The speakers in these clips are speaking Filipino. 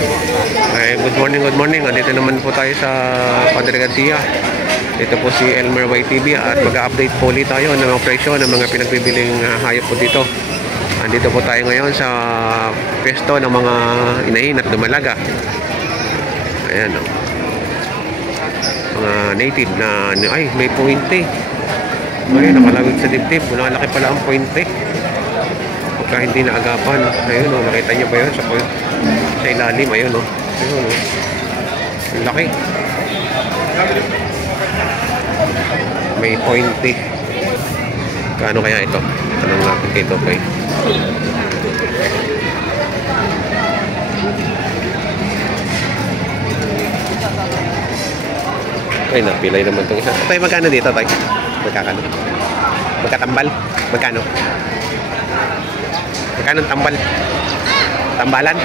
Ay, good morning. Andito naman po tayo sa Padre Garcia. Ito po si Elmer YTV at mag-update po ulit tayo ng mga presyo ng mga pinagbibiling hayop po dito. Andito po tayo ngayon sa pesto ng mga inahin at dumalaga. Ayan o. Mga native na, ay, may pointe. Ay, nakalawig sa dibdib. Malaki pala ang pointe. Pagka hindi naagapan. Ayun o, nakita nyo ba yun? Sa ilalim, ayun o. Ayun o. Ang laki. May pointe. Kaano kaya ito? Tanong natin dito kay ay, napilay naman itong isa. Tay, magkano dito, tay? Magkakano? Magkatambal? Magkano? Magkano tambal? Tambalan?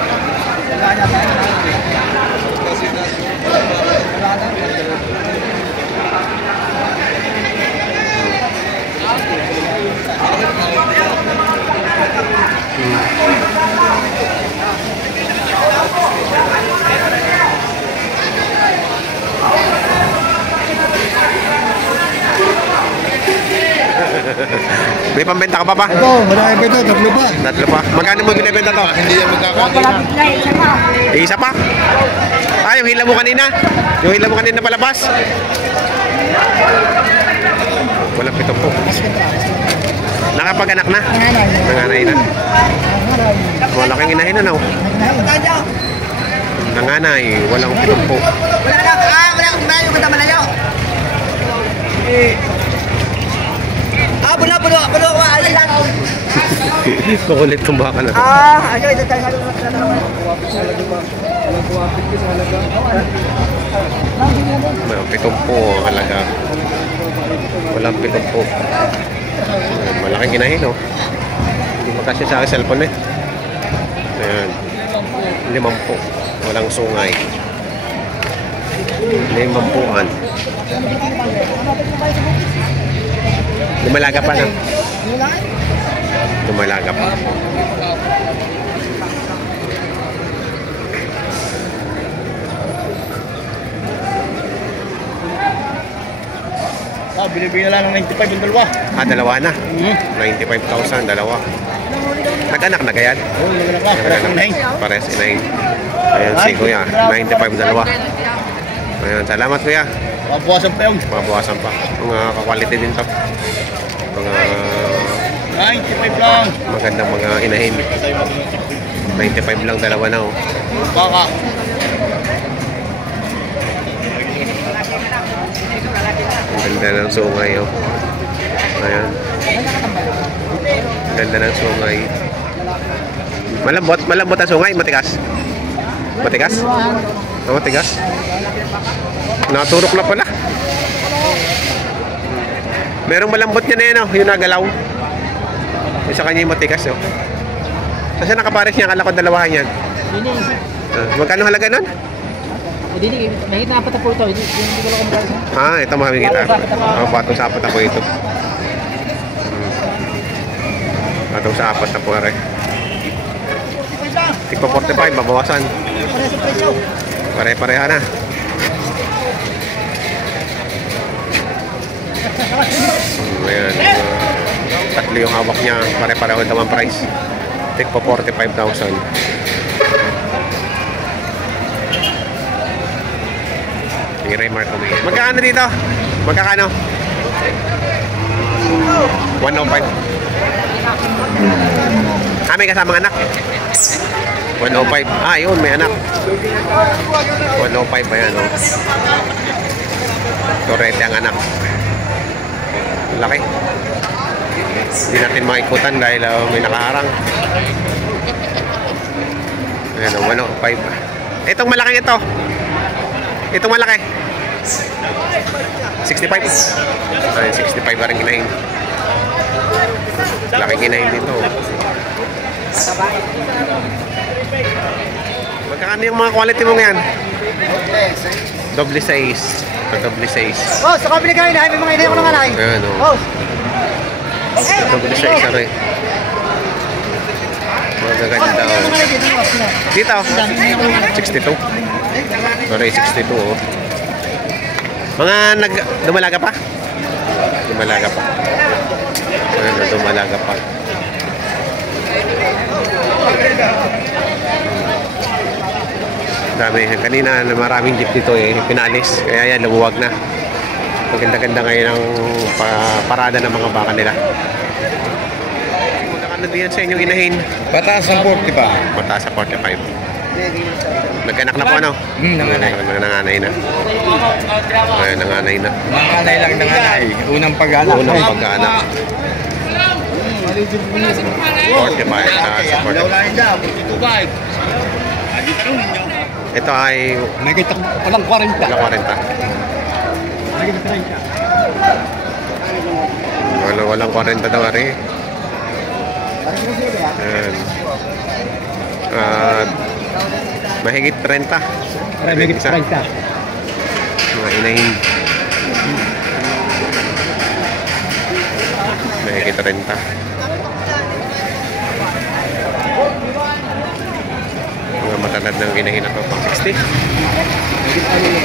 May pambenta ka pa ba? Ito, wala yung ito, tatlo pa. Tatlo pa. Magkano mo binibenta to? Hindi yan magkakakita. Isa pa? Ah, yung hila mo kanina? Yung hila mo kanina palabas? Walang pito po. Nakapag-anak na? Nanganay na. Malaking inahin na, no? Nanganay, walang pito po. Wala kang kumayo, kata malayo. Puno, alin lang. Kukulit kung baka na. Ano ito tayo. Walang pitong po halaga. Walang pitong po. Malaking ginahin, no? Hindi makasya sa akin cellphone eh. Ayan. 5 po. Walang sungay. 5-an. Lumalaga pa na. Lumalaga pa. Binibigyan na lang ng 95 yung dalawa. Dalawa na. 95,000, dalawa. Nag-anak na kayan? Oo, nag-anak na. Pares inahin. Pares inahin. Ayan si Kuya. 95, dalawa. Ayan, salamat Kuya. Mabawasan pa yun. Mabawasan pa. Mga ka-quality din to. Mga 95 lang. magandang mga inahin. 95 lang, dalawa na, oh. Baka. Ang ganda ng sungay, oh. Ayan. Ganda ng sungay. Malambot ang sungay. Matigas. Matigas? Matigas? Naturok na pala. Merong malambot niya na yan, oh. Yung nagalaw. Yung sa kanya yung matigas, oh. Kasi nakapares niya, akala ko dalawahan yan. Magkano halaga nun? Hindi, mahigit na 4 po ito. Hindi ko lang kumagana. Ito mahigit. Patong sa 4 na po ito. Patong sa 4 na po, are. Tigpa 45, mabawasan. Pare-pareha na. Ayan. Tatlo yung hawak niya. Pare-pareho naman price. Tigpa 45,000. Yung remark ko. Magkano dito? Magkakano? 105. May kasamang anak? 105. Yun, may anak. 105 ba yan, oh. Torete ang anak. Laki. Hindi natin maikutan dahil may nakaharang. Ayan, 105. Itong malaking ito. Itong malaki. 65. Ay, 65 pa rin ginahin. Laking ginahin dito. Magkakano yung mga quality mo ngayon? Doble size. Doble size. Oh, sa kabili kayo na, may mga inay ko ng alay. Ayan, o. Oh. Doble size, aray. Gaganda oh. Dito, 62. Sorry, 62 oh. Mga dumalaga pa? Dumalaga pa. Ayan, dumalaga pa. Dami. Kanina maraming jeep dito eh. Pinalis. Kaya yan, lumuwag na. Maganda-ganda ngayon ang parada ng mga baka nila. Ano diyan sa inyong inahin? Pataas ang 40 pa. Mataas sa 45. Nagkanak na po ano? Nanganay na. Ayan, nanganay na. Nanganay lang nanganay. Unang pag-anak. Unang pag-anak. 45 sa 45. Ito ay Nakita ko palang 40. 40. Walang 40 daw ari. Ayan. Mahigit 30. Mahigit 30. Mga inahin. Mahigit 30. Mga matatad ng inahin na ito. Pang 60.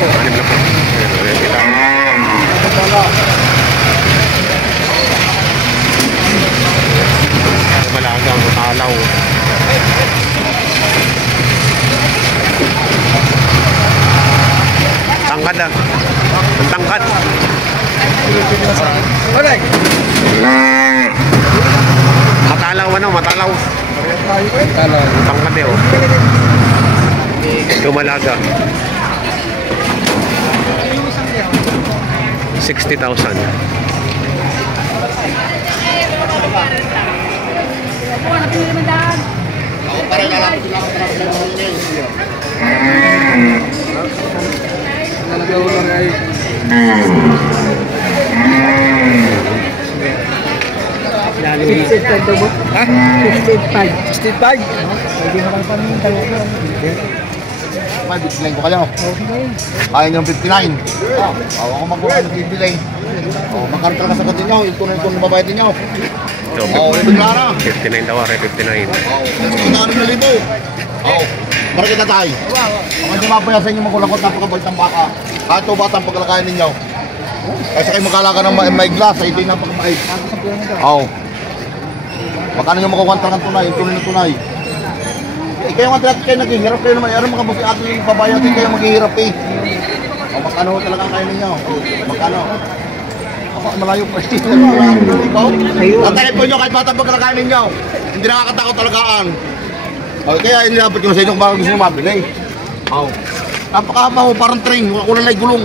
Anim na po. Ayan kita. Malagang alaw. Tangkad ah. Ang tangkad. Matalaw ano, matalaw. Tangkad eh oh. Dumalaga. 60,000. Ha? 65. Pwede mo kayo paminta. Bibilayin ko kayo. Kaya nyo 59. Ako magbuka ng bibilayin. Magkantra ka sa katin nyo. Yung tunay-tunay na babayad nyo. So, 59 daw, 59. Ano na libo? Oo. Marami na tayo. Ang hindi mapaya sa inyo magulakot, napakabait ng baka. Kahit ito batang pagkalakayan ninyo. Kasi kayo magkalaga ng may glass, ito yung napakamait. Oo. Magkano nyo makukwanta ng tunay, yung tunay na tunay. Kayo nga talaga kayo naghihirap kayo naman. Ano mga busi ating babayatin kayo maghihirap eh. O magkano talaga kayo ninyo? Magkano? Ako malayo pa ito. Tatay po nyo kahit batang pagkalakayan ninyo. Hindi nakakatakot talagaan. Okay, kaya inilapit ko sa inyo kung bakit gusto nyo mabili. Oo. Napakahaba ho, parang train. Wala na gulong.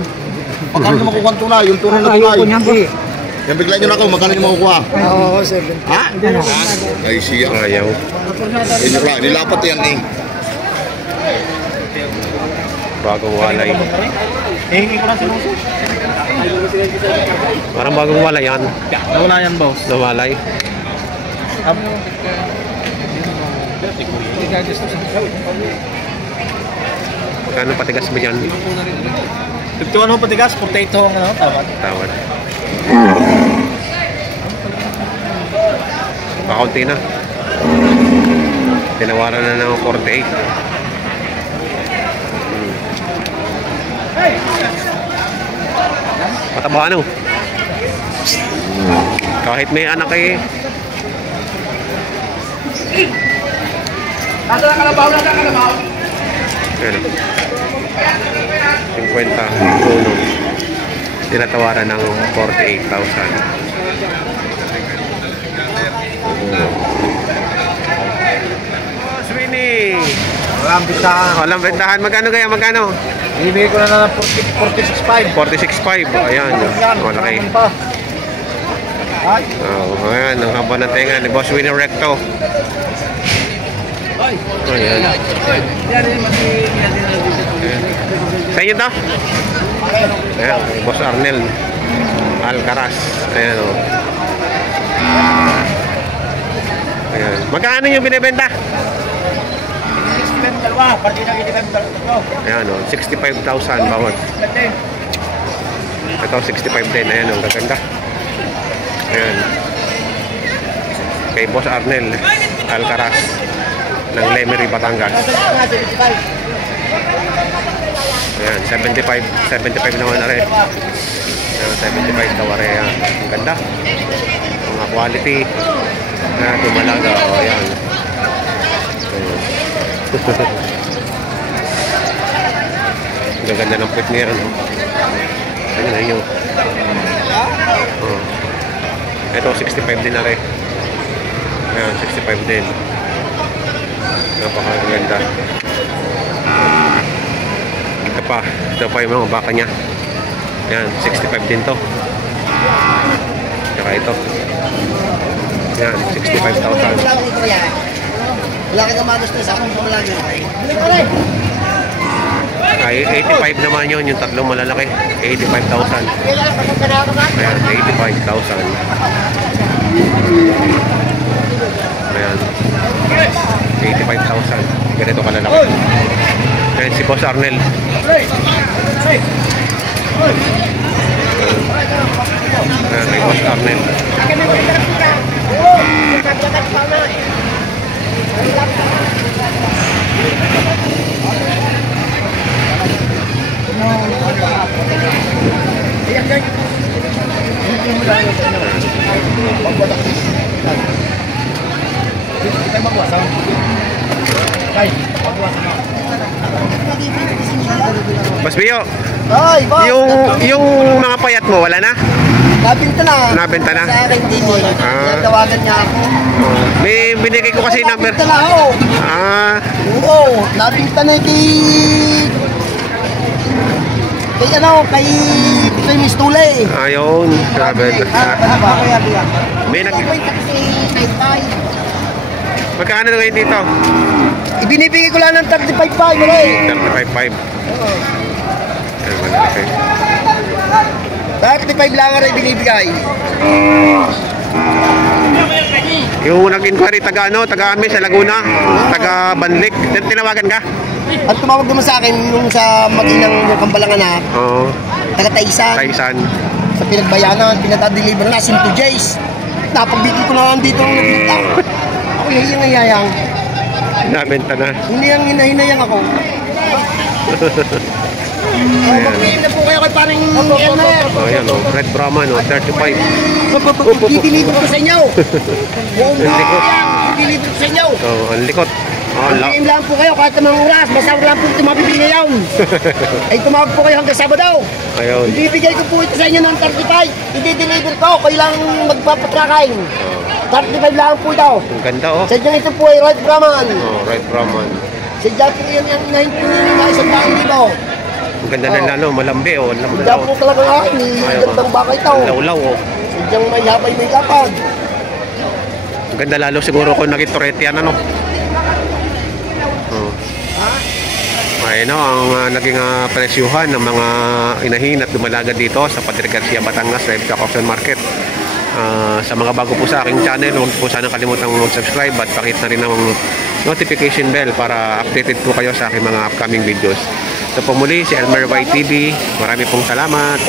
Magkano nyo makukuha ang tunay? Yung tunay na tunay. Yan bigla nyo na ako, magkano nyo makukuha? Oo, 7. Ha? Ay siya. Ayaw. Nilapat yan eh. Bagong walay. Hihingi ko lang si Luso. Parang bagong walay yan. Nawala yan, boss. Nawalay. Magkano patigas mo dyan? 51 ho patigas, 48 ho ang ano, tawad. Tawad. Pakaunti na. Tinawaran na ng 48. Pataba ano? Kahit may anak eh. Nasa na kalabaw, nasa na kalabaw. Ano? 50 puno. Tinatawaran ng 48,000. Sweeney! Walang bitahan. Walang bentahan. Magkano kaya? Magkano? Ibigay ko na ng 46.5. 46.5. Ayan. Malaki. Oh, ayan. Ang haba ng tenga ni Boss Winnie Recto. Ayan. Sa inyo to? Ayan. Boss Arnel Alcaraz. Ayan o. Ayan. Magkano yung binibenta? Ayan o. 65,000 bawat. Ito 65 din. Ayan o. Gaganda. Ayan. Kay Boss Arnel Alcaraz. ng Lemery, Batangas. Ayan, 75 naman na rin. Ayan, 75 daw rin. Ayan, ang ganda. Mga quality na dumalaga. O, ayan. Ang ganda ng puwit niya. Ayan na yun. Oh. Ito, 65 din na rin. Ayan, 65 din. Napakaganda. Ito pa yung mga baka niya. Ayan, 65 din to. Tsaka ito. Ayan, 65,000. Wala ka naman gusto sa akong pamalaga. Ay, 85 naman yun, yung tatlong malalaki. 85,000. Ayan, 85,000. Ayan. 85,000. Ganito kalalaki. Ayan, si Boss Arnel. Ayan, may Boss Arnel. Mas Bio, Ay, boss! yung mga payat mo, wala na? Nabinta na. Nabenta na? Sa akin din eh. Ah. Tawagan niya ako. May binigay ko kasi number. Nabinta na ako. Ah, Oo, nabinta na kay Miss Tule. ayun. Grabe. May nag... Magkano na ngayon dito? Ibinibigay ko lang ng 35.5 wala eh. 35.5. Ayan, malaki. 35 lang rin binibigay. Yung nag-inquiry taga Ami sa Laguna, taga Banlik. Tinawagan ka? At tumawag naman sa akin yung sa maginang yung kambalangan na Oo. taga Taisan. Taisan. Sa pinagbayanan, pinatadeliver na Sim to Jays. Napagbigay ko na lang dito ang nabita. Ako hiyang-hiyang. Nabenta na. Hinayang ako. Mag-iim na po kayo kay parang Elmer. Oh, yan oh. Red Brahman oh, 35. Dideliver ko sa inyo. Buong dideliver ko sa inyo. Oh, ang likot. Oh, Mag-iim lang po kayo kahit namang oras. Basta lang po tumabibili ngayon. Ay tumawag po kayo hanggang Sabado. ayun. Ibibigay ko po ito sa inyo ng 35. I-deliver ko. Kayo lang magpapatrakay. 35 lang po ito. Ang ganda oh. Sadyang ito po ay Red Brahman. Oh, Red Brahman. Sadyang po yan yung inahin po ninyo na 100,000. Ang ganda na lalo, malambi oh. Sadyang po talagang akin. Gandang baka ito. Lawlaw oh. Sadyang may hapay may kapag. Ang ganda lalo siguro kung naging Toretian ano. Oh. Ayun no, ang naging presyuhan ng mga inahin at dumalaga dito sa Padre Garcia, Batangas, Livestock Auction Market. Sa mga bago po sa aking channel, huwag po sana kalimutang mag-subscribe at pakit na rin ang notification bell para updated po kayo sa aking mga upcoming videos. So po muli, si Elmer YTV. Marami pong salamat.